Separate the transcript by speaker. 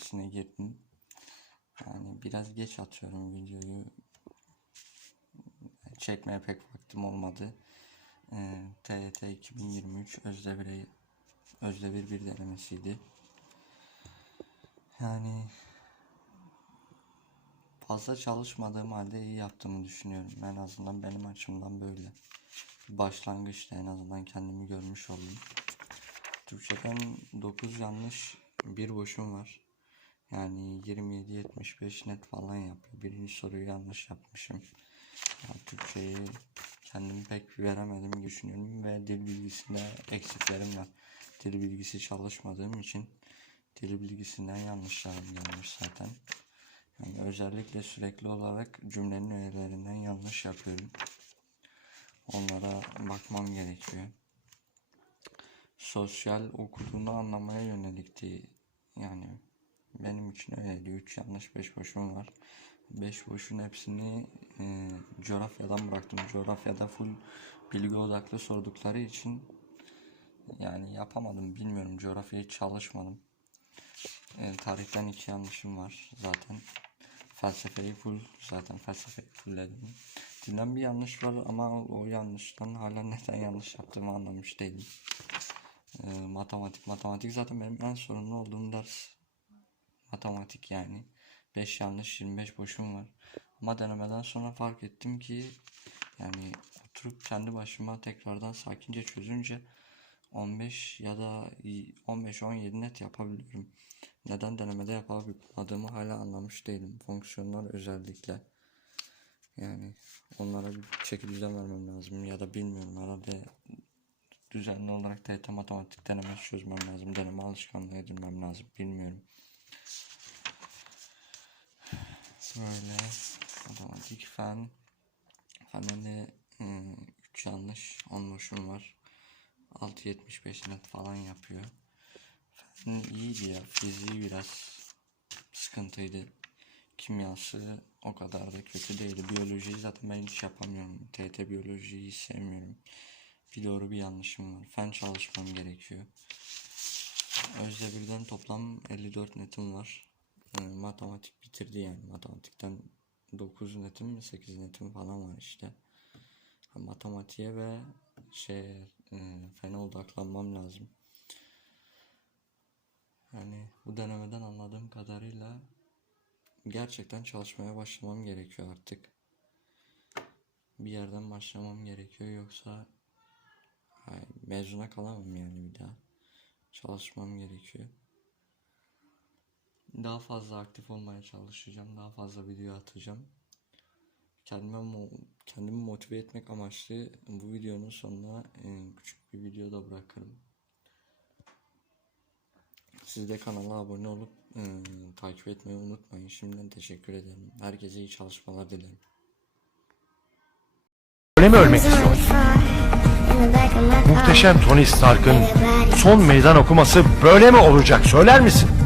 Speaker 1: denemesine girdim. Yani biraz geç atıyorum videoyu. Çekmeye pek vaktim olmadı. Ee, TYT 2023 Özdevir'e Özdevir bir denemesiydi. Yani fazla çalışmadığım halde iyi yaptığımı düşünüyorum. En azından benim açımdan böyle. Başlangıçta en azından kendimi görmüş oldum. Türkçeden 9 yanlış, bir boşum var. Yani 27-75 net falan yapıyor. Birinci soruyu yanlış yapmışım. Yani Türkçeyi kendimi pek veremedim düşünüyorum ve dil bilgisinde eksiklerim var. Dil bilgisi çalışmadığım için dil bilgisinden yanlışlarım gelmiş zaten. Yani özellikle sürekli olarak cümlenin öğelerinden yanlış yapıyorum. Onlara bakmam gerekiyor. Sosyal okuduğunu anlamaya yönelikti. Yani benim için öyleydi. 3 yanlış 5 boşum var. 5 boşun hepsini e, coğrafyadan bıraktım. Coğrafyada full bilgi odaklı sordukları için yani yapamadım. Bilmiyorum. Coğrafyayı çalışmadım. E, tarihten iki yanlışım var zaten. Felsefeyi full zaten felsefeyi fullledim. Dilden bir yanlış var ama o yanlıştan hala neden yanlış yaptığımı anlamış değilim. E, matematik matematik zaten benim en sorunlu olduğum ders matematik yani 5 yanlış 25 boşum var ama denemeden sonra fark ettim ki yani oturup kendi başıma tekrardan sakince çözünce 15 ya da 15-17 net yapabiliyorum. Neden denemede yapamadığımı hala anlamış değilim. Fonksiyonlar özellikle. Yani onlara bir çeki düzen vermem lazım ya da bilmiyorum herhalde düzenli olarak TYT matematik denemesi çözmem lazım. Deneme alışkanlığı edinmem lazım. Bilmiyorum. Böyle matematik fen fende de 3 yanlış 10 boşum var. 6.75 net falan yapıyor. Fen iyiydi ya. Fiziği biraz sıkıntıydı. Kimyası o kadar da kötü değildi. Biyolojiyi zaten ben hiç yapamıyorum. TT biyolojiyi hiç sevmiyorum. Bir doğru bir yanlışım var. Fen çalışmam gerekiyor. Özde birden toplam 54 netim var. Matematik bitirdi yani. Matematikten 9 netim mi 8 netim falan var işte. Matematiğe ve şey e, fene odaklanmam lazım. Yani bu denemeden anladığım kadarıyla gerçekten çalışmaya başlamam gerekiyor artık. Bir yerden başlamam gerekiyor yoksa hayır, mezuna kalamam yani bir daha. Çalışmam gerekiyor. Daha fazla aktif olmaya çalışacağım. Daha fazla video atacağım. Kendime kendimi motive etmek amaçlı bu videonun sonuna e, küçük bir video da bırakırım. Siz de kanala abone olup e, takip etmeyi unutmayın. Şimdiden teşekkür ederim. Herkese iyi çalışmalar dilerim.
Speaker 2: Öyle mi ölmek istiyorsun? Muhteşem Tony Stark'ın son meydan okuması böyle mi olacak söyler misin?